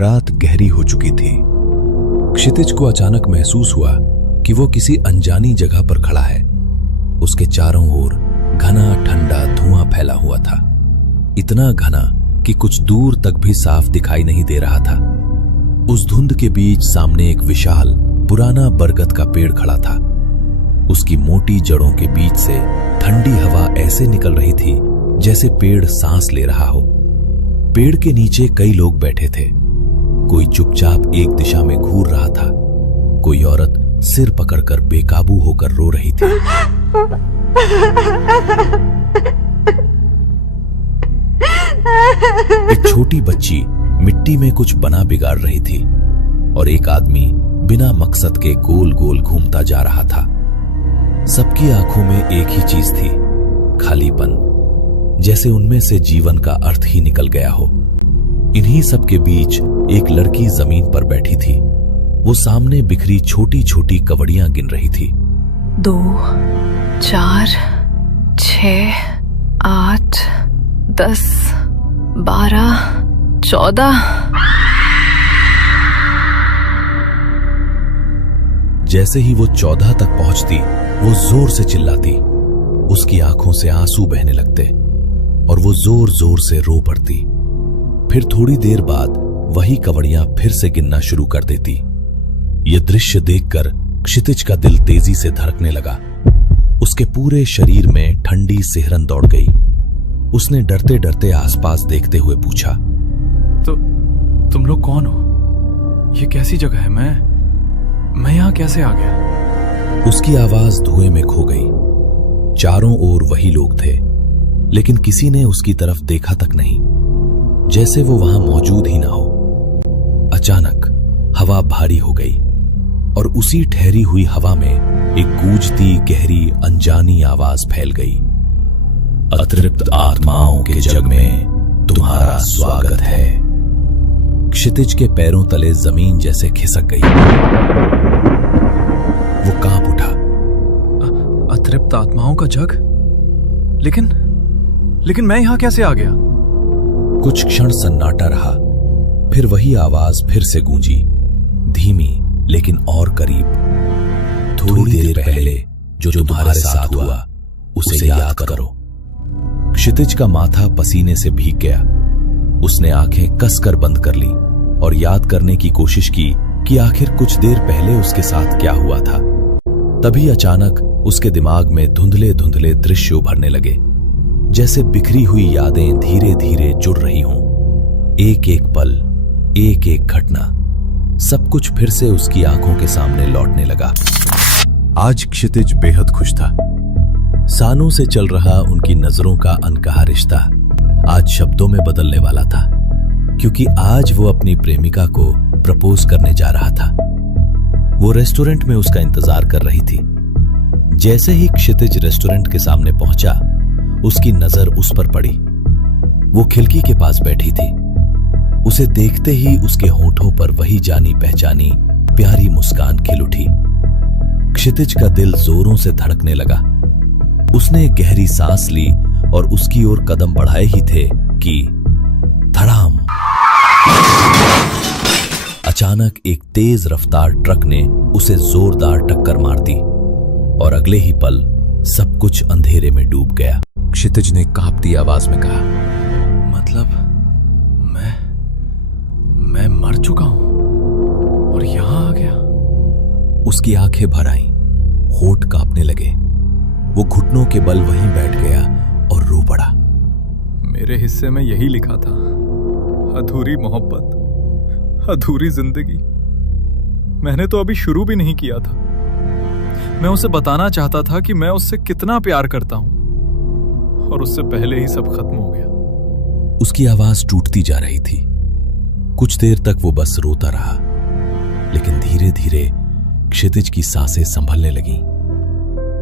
रात गहरी हो चुकी थी। क्षितिज को अचानक महसूस हुआ कि वो किसी अनजानी जगह पर खड़ा है। उसके चारों ओर घना ठंडा धुआं फैला हुआ था, इतना घना कि कुछ दूर तक भी साफ दिखाई नहीं दे रहा था। उस धुंध के बीच सामने एक विशाल पुराना बरगद का पेड़ खड़ा था। उसकी मोटी जड़ों के बीच से ठंडी हवा ऐसे निकल रही थी जैसे पेड़ सांस ले रहा हो। पेड़ के नीचे कई लोग बैठे थे। कोई चुपचाप एक दिशा में घूर रहा था, कोई औरत सिर पकड़कर बेकाबू होकर रो रही थी। एक छोटी बच्ची मिट्टी में कुछ बना बिगाड़ रही थी और एक आदमी बिना मकसद के गोल गोल घूमता जा रहा था। सबकी आंखों में एक ही चीज थी, खालीपन, जैसे उनमें से जीवन का अर्थ ही निकल गया हो। इन्हीं सब के बीच एक लड़की जमीन पर बैठी थी। वो सामने बिखरी छोटी छोटी कवड़ियां गिन रही थी। 2, 4, 6, 8, 10, 12, 14। जैसे ही वो 14 तक पहुंचती, वो जोर से चिल्लाती। उसकी आंखों से आंसू बहने लगते और वो जोर जोर से रो पड़ती। फिर थोड़ी देर बाद वही कवड़ियां फिर से गिनना शुरू कर देती। ये दृश्य देखकर क्षितिज का दिल तेजी से धड़कने लगा। उसके पूरे शरीर में ठंडी सिहरन दौड़ गई। उसने डरते डरते आसपास देखते हुए पूछा, तो तुम लोग कौन हो? ये कैसी जगह है? मैं यहां कैसे आ गया? उसकी आवाज धुएं में खो गई। चारों ओर वही लोग थे, लेकिन किसी ने उसकी तरफ देखा तक नहीं, जैसे वो वहां मौजूद ही ना हो। अचानक हवा भारी हो गई और उसी ठहरी हुई हवा में एक गूंजती गहरी अनजानी आवाज फैल गई। अतृप्त आत्माओं के जग में तुम्हारा स्वागत है। क्षितिज के पैरों तले जमीन जैसे खिसक गई। वो कांप उठा। अतृप्त आत्माओं का जग? लेकिन मैं यहां कैसे आ गया? कुछ क्षण सन्नाटा रहा, फिर वही आवाज फिर से गूंजी, धीमी लेकिन और करीब। थोड़ी देर पहले जो तुम्हारे साथ हुआ उसे याद करो। क्षितिज का माथा पसीने से भीग गया। उसने आंखें कसकर बंद कर ली और याद करने की कोशिश की कि आखिर कुछ देर पहले उसके साथ क्या हुआ था। तभी अचानक उसके दिमाग में धुंधले धुंधले दृश्य उभरने लगे, जैसे बिखरी हुई यादें धीरे धीरे जुड़ रही हों। एक एक पल, एक एक घटना, सब कुछ फिर से उसकी आंखों के सामने लौटने लगा। आज क्षितिज बेहद खुश था। सालों से चल रहा उनकी नजरों का अनकहा रिश्ता आज शब्दों में बदलने वाला था, क्योंकि आज वो अपनी प्रेमिका को प्रपोज करने जा रहा था। वो रेस्टोरेंट में उसका इंतजार कर रही थी। जैसे ही क्षितिज रेस्टोरेंट के सामने पहुंचा, उसकी नजर उस पर पड़ी। वो खिड़की के पास बैठी थी। उसे देखते ही उसके होठों पर वही जानी पहचानी प्यारी मुस्कान खिल उठी। क्षितिज का दिल जोरों से धड़कने लगा। उसने एक गहरी सांस ली और उसकी ओर कदम बढ़ाए ही थे कि धड़ाम! अचानक एक तेज रफ्तार ट्रक ने उसे जोरदार टक्कर मार दी और अगले ही पल सब कुछ अंधेरे में डूब गया। क्षितिज ने कांपती आवाज में कहा, मतलब मैं मर चुका हूं और यहां आ गया? उसकी आंखें भर आईं, होठ कांपने लगे। वो घुटनों के बल वहीं बैठ गया और रो पड़ा। मेरे हिस्से में यही लिखा था, अधूरी मोहब्बत, अधूरी जिंदगी। मैंने तो अभी शुरू भी नहीं किया था। मैं उसे बताना चाहता था कि मैं उससे कितना प्यार करता हूं और उससे पहले ही सब खत्म हो गया। उसकी आवाज टूटती जा रही थी। कुछ देर तक वो बस रोता रहा, लेकिन धीरे धीरे क्षितिज की सांसें संभलने लगीं।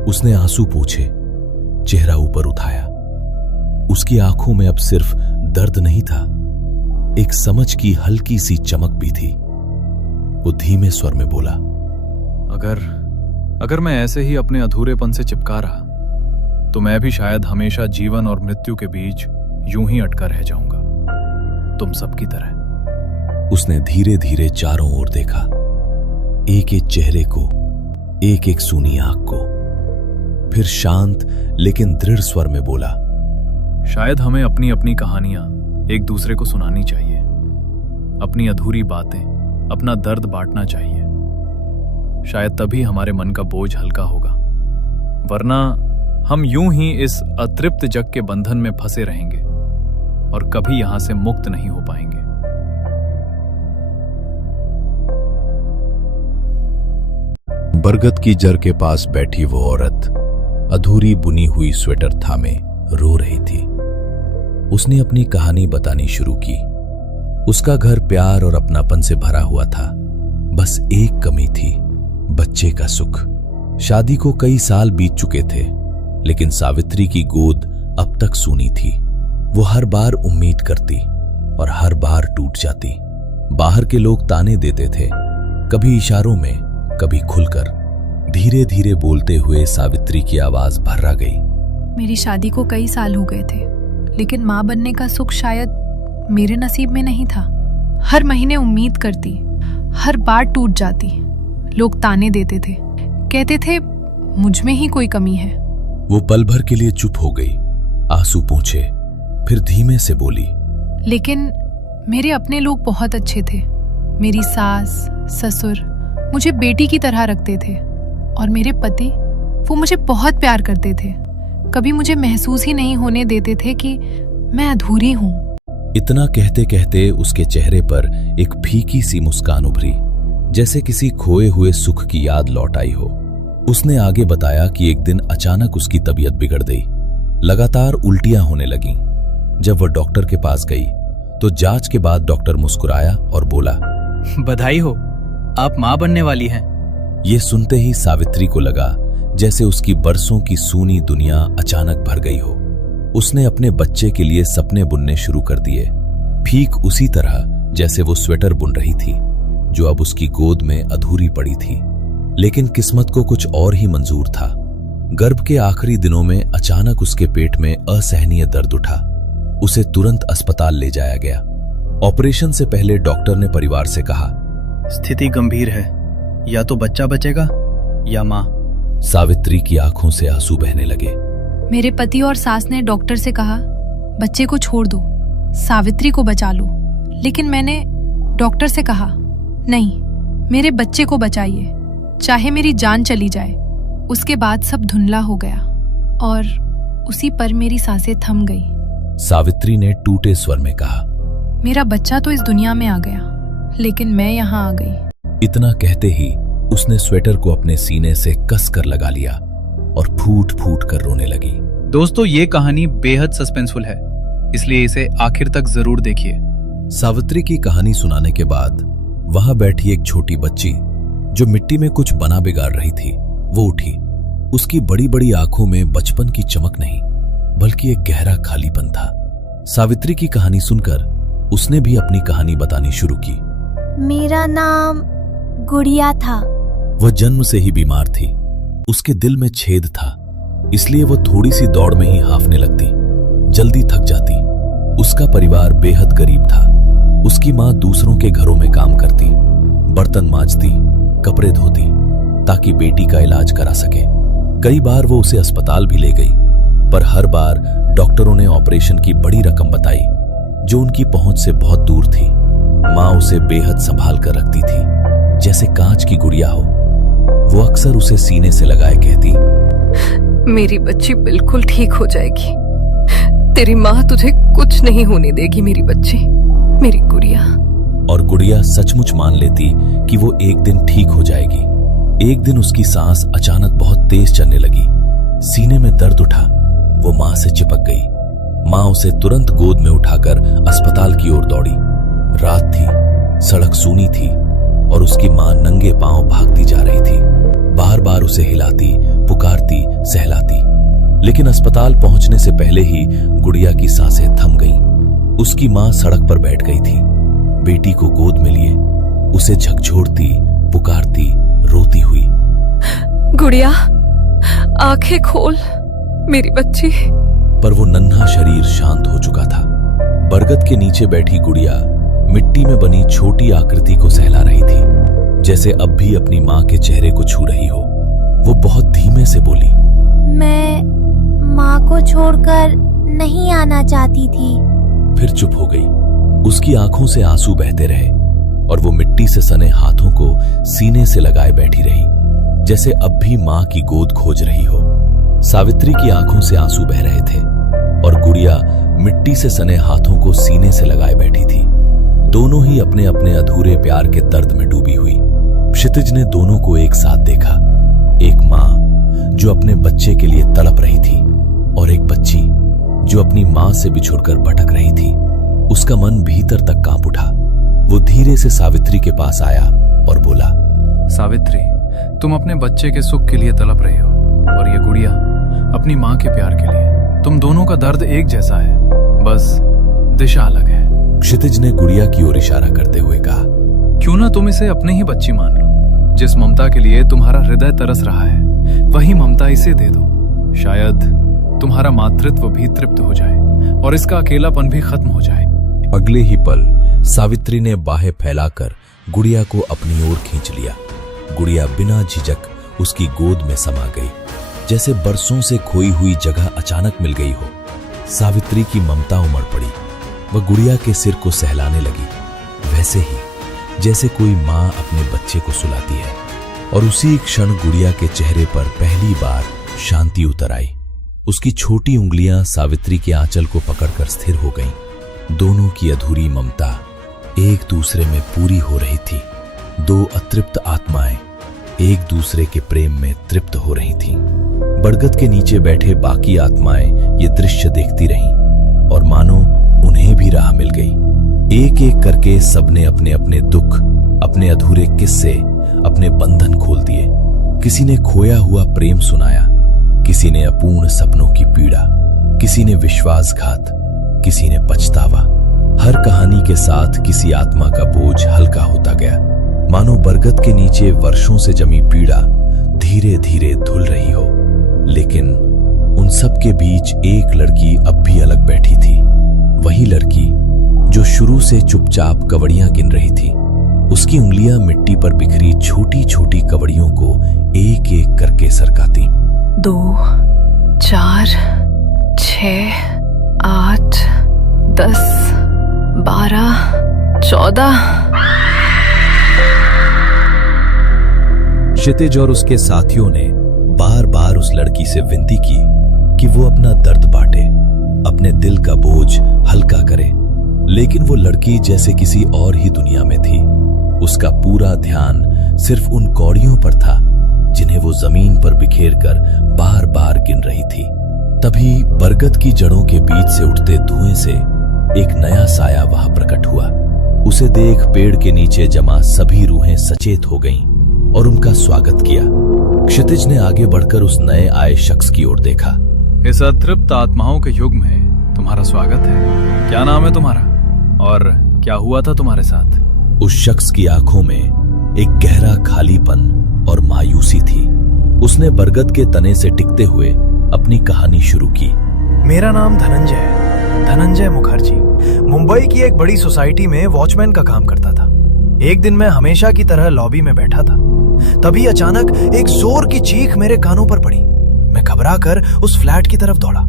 उसने आंसू पोंछे, चेहरा ऊपर उठाया। उसकी आंखों में अब सिर्फ दर्द नहीं था, एक समझ की हल्की सी चमक भी थी। वो धीमे स्वर में बोला, अगर मैं ऐसे ही अपने अधूरेपन से चिपका रहा तो मैं भी शायद हमेशा जीवन और मृत्यु के बीच यूं ही अटका रह जाऊंगा, तुम सबकी तरह। उसने धीरे धीरे चारों ओर देखा, एक एक चेहरे को, एक एक सूनी आंख को। फिर शांत लेकिन दृढ़ स्वर में बोला, शायद हमें अपनी अपनी कहानियां एक दूसरे को सुनानी चाहिए, अपनी अधूरी बातें, अपना दर्द बांटना चाहिए। शायद तभी हमारे मन का बोझ हल्का होगा, वरना हम यूं ही इस अतृप्त जग के बंधन में फंसे रहेंगे और कभी यहां से मुक्त नहीं हो पाएंगे। बरगद की जड़ के पास बैठी वो औरत अधूरी बुनी हुई स्वेटर थामे रो रही थी। उसने अपनी कहानी बतानी शुरू की। उसका घर प्यार और अपनापन से भरा हुआ था, बस एक कमी थी, बच्चे का सुख। शादी को कई साल बीत चुके थे, लेकिन सावित्री की गोद अब तक सूनी थी। वो हर बार उम्मीद करती और हर बार टूट जाती। बाहर के लोग ताने देते थे, कभी इशारों में, कभी खुलकर। धीरे धीरे बोलते हुए सावित्री की आवाज भर्रा गई। मेरी शादी को कई साल हो गए थे, लेकिन माँ बनने का सुख शायद मेरे नसीब में नहीं था। हर महीने उम्मीद करती, हर बार टूट जाती। लोग ताने देते थे, कहते थे मुझ में ही कोई कमी है। वो पल भर के लिए चुप हो गई, आंसू पोंछे, फिर धीमे से बोली, लेकिन मेरे अपने लोग बहुत अच्छे थे। मेरी सास, ससुर मुझे बेटी की तरह रखते थे, और मेरे पति, वो मुझे बहुत प्यार करते थे। कभी मुझे महसूस ही नहीं होने देते थे कि मैं अधूरी हूं। इतना कहते कहते उसके चेहरे पर एक फीकी सी मुस्कान उभरी, जैसे किसी खोए हुए सुख की याद लौट आई हो। उसने आगे बताया कि एक दिन अचानक उसकी तबीयत बिगड़ गई। लगातार उल्टियां होने लगीं। जब वह डॉक्टर के पास गई तो जांच के बाद डॉक्टर मुस्कुराया और बोला, बधाई हो, आप मां बनने वाली हैं। ये सुनते ही सावित्री को लगा जैसे उसकी बरसों की सूनी दुनिया अचानक भर गई हो। उसने अपने बच्चे के लिए सपने बुनने शुरू कर दिए, ठीक उसी तरह जैसे वो स्वेटर बुन रही थी, जो अब उसकी गोद में अधूरी पड़ी थी। लेकिन किस्मत को कुछ और ही मंजूर था। गर्भ के आखिरी दिनों में अचानक उसके पेट में असहनीय दर्द उठा। उसे तुरंत अस्पताल ले जाया गया। ऑपरेशन से पहले डॉक्टर ने परिवार से कहा, स्थिति गंभीर है, या तो बच्चा बचेगा या मां। सावित्री की आंखों से आंसू बहने लगे। मेरे पति और सास ने डॉक्टर से कहा, बच्चे को छोड़ दो, सावित्री को बचा लो। लेकिन मैंने डॉक्टर से कहा, नहीं, मेरे बच्चे को बचाइए, चाहे मेरी जान चली जाए। उसके बाद सब धुंधला हो गया और उसी पर मेरी सांसें थम गई। सावित्री ने टूटे स्वर में कहा, मेरा बच्चा तो इस दुनिया में आ गया, लेकिन मैं यहाँ आ गई। इतना कहते ही उसने स्वेटर को अपने सीने से कस कर लगा लिया और फूट फूट कर रोने लगी। दोस्तों, ये कहानी बेहद सस्पेंसफुल है, इसलिए इसे आखिर तक जरूर देखिए। सावित्री की कहानी सुनाने के बाद वहां बैठी एक छोटी बच्ची जो मिट्टी में कुछ बना बिगाड़ रही थी, वो उठी। उसकी बड़ी बड़ी आंखों में बचपन की चमक नहीं, बल्कि एक गहरा खालीपन था। सावित्री की कहानी सुनकर उसने भी अपनी कहानी बतानी शुरू की। मेरा नाम गुड़िया था। वह जन्म से ही बीमार थी। उसके दिल में छेद था, इसलिए वह थोड़ी सी दौड़ में ही हांफने लगती, जल्दी थक जाती। उसका परिवार बेहद गरीब था। उसकी मां दूसरों के घरों में काम करती, बर्तन मांजती, कपड़े धोती, ताकि बेटी का इलाज करा सके। कई बार वो उसे अस्पताल भी ले गई, पर हर बार डॉक्टरों ने ऑपरेशन की बड़ी रकम बताई, जो उनकी पहुंच से बहुत दूर थी। मां उसे बेहद संभाल कर रखती थी, जैसे कांच की गुड़िया हो। वो अक्सर उसे सीने से लगाए कहती, मेरी बच्ची बिल्कुल ठीक हो जाएगी। तेरी माँ तुझे कुछ नहीं होने देगी, मेरी बच्ची, मेरी गुड़िया। और गुड़िया सचमुच मान लेती कि वो एक दिन ठीक हो जाएगी। एक दिन उसकी सांस अचानक बहुत तेज चलने लगी, सीने में दर्द उठा। वो मां से चिपक गई। मां उसे तुरंत गोद में उठाकर अस्पताल की ओर दौड़ी। रात थी, सड़क सूनी थी और उसकी मां नंगे पांव भागती जा रही थी, बार बार उसे हिलाती, पुकारती, सहलाती। लेकिन अस्पताल पहुंचने से पहले ही गुड़िया की सांसें थम गईं। उसकी मां सड़क पर बैठ गई थी, बेटी को गोद में लिए, उसे झकझोरती, पुकारती, रोती हुई। गुड़िया, आंखें खोल, मेरी बच्ची। पर वो नन्हा शरीर शांत हो चुका था। बरगद के नीचे बैठी गुड़िया मिट्टी में बनी छोटी आकृति को सहला रही थी, जैसे अब भी अपनी मां के चेहरे को छू रही हो। वो बहुत धीमे से बोली, मैं माँ को छोड़कर नहीं आना चाहती थी। फिर चुप हो गई। उसकी आंखों से आंसू बहते रहे और वो मिट्टी से सने हाथों को सीने से लगाए बैठी रही, जैसे अब भी मां की गोद खोज रही हो। सावित्री की आंखों से आंसू बह रहे थे और गुड़िया मिट्टी से सने हाथों को सीने से लगाए बैठी थी। दोनों ही अपने अपने अधूरे प्यार के दर्द में डूबी हुई। क्षितिज ने दोनों को एक साथ देखा, एक मां जो अपने बच्चे के लिए तड़प रही थी और एक बच्ची जो अपनी मां से बिछुड़कर भटक रही थी। उसका मन भीतर तक कांप उठा। वो धीरे से सावित्री के पास आया और बोला, सावित्री, तुम अपने बच्चे के सुख के लिए तड़प रही हो और ये गुड़िया अपनी माँ के प्यार के लिए। तुम दोनों का दर्द एक जैसा है, बस दिशा अलग है। क्षितिज ने गुड़िया की ओर इशारा करते हुए कहा, क्यों ना तुम इसे अपनी ही बच्ची मान लो। जिस ममता के लिए तुम्हारा हृदय तरस रहा है, वही ममता इसे दे दो। शायद तुम्हारा मातृत्व भी तृप्त हो जाए और इसका अकेलापन भी खत्म हो जाए। अगले ही पल सावित्री ने बाहें फैलाकर गुड़िया को अपनी ओर खींच लिया। गुड़िया बिना झिझक उसकी गोद में समा गई, जैसे बरसों से खोई हुई जगह अचानक मिल गई हो। सावित्री की ममता उमड़ पड़ी। वह गुड़िया के सिर को सहलाने लगी, वैसे ही जैसे कोई माँ अपने बच्चे को सुलाती है। और उसी क्षण गुड़िया के चेहरे पर पहली बार शांति उतर आई। उसकी छोटी उंगलियां सावित्री के आंचल को पकड़कर स्थिर हो गईं। दोनों की अधूरी ममता एक दूसरे में पूरी हो रही थी। दो अतृप्त आत्माएं एक दूसरे के प्रेम में तृप्त हो रही थीं। बरगद के नीचे बैठे बाकी आत्माएं ये दृश्य देखती रहीं और मानो उन्हें भी राह मिल गई। एक एक करके सबने अपने अपने दुख, अपने अधूरे किस्से, अपने बंधन खोल दिए। किसी ने खोया हुआ प्रेम सुनाया, किसी ने अपूर्ण सपनों की पीड़ा, किसी ने विश्वासघात, किसी ने पछतावा। हर कहानी के साथ किसी आत्मा का बोझ हल्का होता गया, मानो बरगद के नीचे वर्षों से जमी पीड़ा धीरे धीरे धुल रही हो। लेकिन उन सब के बीच एक लड़की अब भी अलग बैठी थी। वही लड़की जो शुरू से चुपचाप कवड़ियां गिन रही थी। उसकी उंगलियां मिट्टी पर बिखरी छोटी छोटी कवड़ियों को एक एक करके सरकाती। 2, 4, 6, 8, 10, 12, 14। क्षितिज और उसके साथियों ने बार बार उस लड़की से विनती की कि वो अपना दर्द बांटे, अपने दिल का बोझ हल्का करे। लेकिन वो लड़की जैसे किसी और ही दुनिया में थी। उसका पूरा ध्यान सिर्फ उन कौड़ियों पर था जिन्हें वो जमीन पर बिखेर कर बार बार गिन रही थी। तभी बरगद की जड़ों के बीच से उठते धुएं से एक नया साया वहां प्रकट हुआ। उसे देख पेड़ के नीचे जमा सभी रूहें सचेत हो गईं और उनका स्वागत किया। क्षितिज ने आगे बढ़कर उस नए आए शख्स की ओर देखा। इस अतृप्त आत्माओं के युग में तुम्हारा स्वागत है। क्या नाम है तुम्हारा और क्या हुआ था तुम्हारे साथ? उस शख्स की आंखों में एक गहरा खालीपन और मायूसी थी। उसने बरगद के तने से टिकते हुए अपनी कहानी शुरू की। मेरा नाम धनंजय है, धनंजय मुखर्जी। मुंबई की एक बड़ी सोसाइटी में वॉचमैन का काम करता था। एक दिन मैं हमेशा की तरह लॉबी में बैठा था। तभी अचानक एक जोर की चीख मेरे कानों पर पड़ी। मैं घबरा कर उस फ्लैट की तरफ दौड़ा।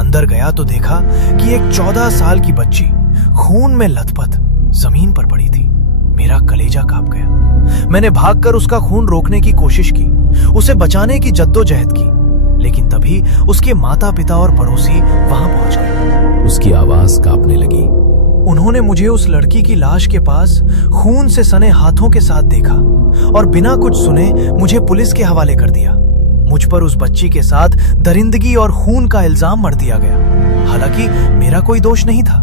अंदर गया तो देखा कि एक 14 साल की बच्ची खून में लथपथ जमीन पर पड़ी थी। मेरा कलेजा कांप गया। मैंने भागकर उसका खून रोकने की कोशिश की, उसे बचाने की जद्दोजहद की, लेकिन तभी उसके माता पिता और पड़ोसी वहां पहुंच गए। उसकी आवाज कांपने लगी। उन्होंने मुझे उस लड़की की लाश के पास खून से सने हाथों के साथ देखा और बिना कुछ सुने मुझे पुलिस के हवाले कर दिया। मुझ पर उस बच्ची के साथ दरिंदगी और खून का इल्जाम मढ़ दिया गया। हालांकि मेरा कोई दोष नहीं था,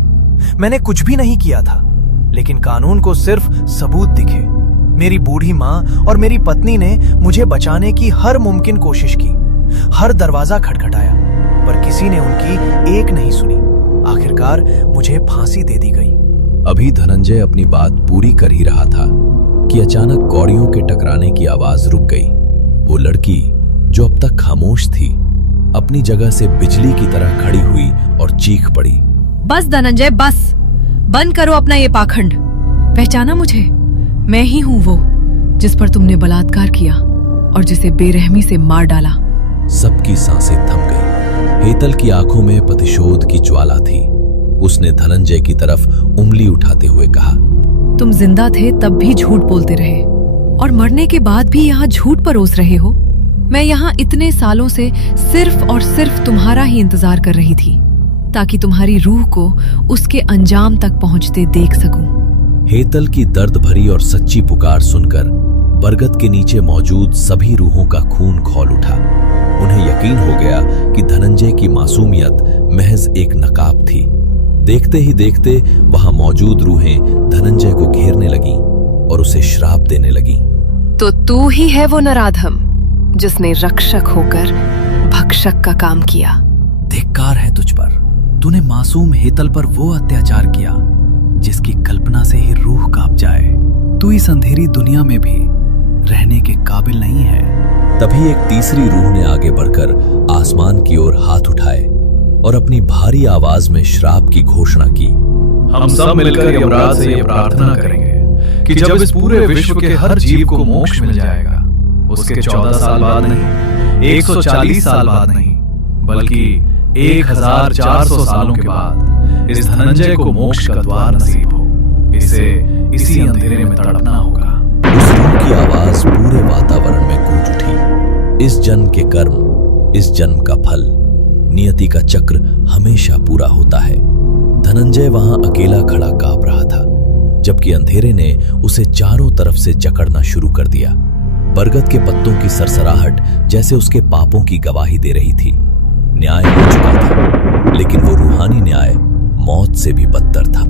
मैंने कुछ भी नहीं किया था, लेकिन कानून को सिर्फ सबूत दिखे। मेरी बूढ़ी माँ और मेरी पत्नी ने मुझे बचाने की हर मुमकिन कोशिश की। हर दरवाजा खटखटाया, पर किसी ने उनकी एक नहीं सुनी। आखिरकार मुझे फांसी दे दी गई। अभी धनंजय अपनी बात पूरी कर ही रहा था कि अचानक कौड़ियों के टकराने की आवाज रुक गई। वो लड़की जो अब तक खामोश थी, अपनी जगह से बिजली की तरह खड़ी हुई और चीख पड़ी। बस धनंजय, बस। बंद करो अपना ये पाखंड। पहचाना मुझे? मैं ही हूं वो जिस पर तुमने बलात्कार किया और जिसे बेरहमी से मार डाला। सबकी सांसें थम गई। हेतल की आंखों में प्रतिशोध की ज्वाला थी। उसने धनंजय की तरफ उंगली उठाते हुए कहा, तुम जिंदा थे तब भी झूठ बोलते रहे और मरने के बाद भी यहाँ झूठ परोस रहे हो। मैं यहाँ इतने सालों से सिर्फ और सिर्फ तुम्हारा ही इंतजार कर रही थी ताकि तुम्हारी रूह को उसके अंजाम तक पहुंचते देख सकूं। हेतल की दर्द भरी और सच्ची पुकार सुनकर बरगद के नीचे मौजूद सभी रूहों का खून खौल उठा। उन्हें यकीन हो गया कि धनंजय की मासूमियत महज एक नकाब थी। देखते ही देखते वहां मौजूद रूहें धनंजय को घेरने लगीं और उसे श्राप देने लगीं। तो तू ही है वो नराधम जिसने रक्षक होकर भक्षक का काम किया। धिक्कार है तुझ पर। तूने मासूम हेतल पर वो अत्याचार किया जिसकी कल्पना से ही रूह कांप जाए। तू इस अंधेरी दुनिया में भी रहने के काबिल नहीं है। तभी एक तीसरी रूह ने आगे बढ़कर आसमान की ओर हाथ उठाए और अपनी भारी आवाज में श्राप की घोषणा की। हम सब मिलकर यमराज से ये प्रार्थना करेंगे कि जब इस पूरे विश्व के हर जीव को मोक्ष मिल जाएगा, उसके 14 साल बाद नहीं, 140 साल बाद नहीं, बल्कि 1400 सालों के बाद इस धनंजय को मोक्ष का द्वार नसीब हो। इसे इसी अंधेरे में तड़पना होगा। उस रूह की आवाज पूरे वातावरण में गूंज उठी। इस जन्म के कर्म, इस जन्म का फल, नियति का चक्र हमेशा पूरा होता है। धनंजय वहां अकेला खड़ा कांप रहा था, जबकि अंधेरे ने उसे चारों तरफ से जकड़ना शुरू कर दिया। बरगद के पत्तों की सरसराहट जैसे उसके पापों की गवाही दे रही थी। न्याय हो चुका था, लेकिन वो रूहानी न्याय मौत से भी बदतर था।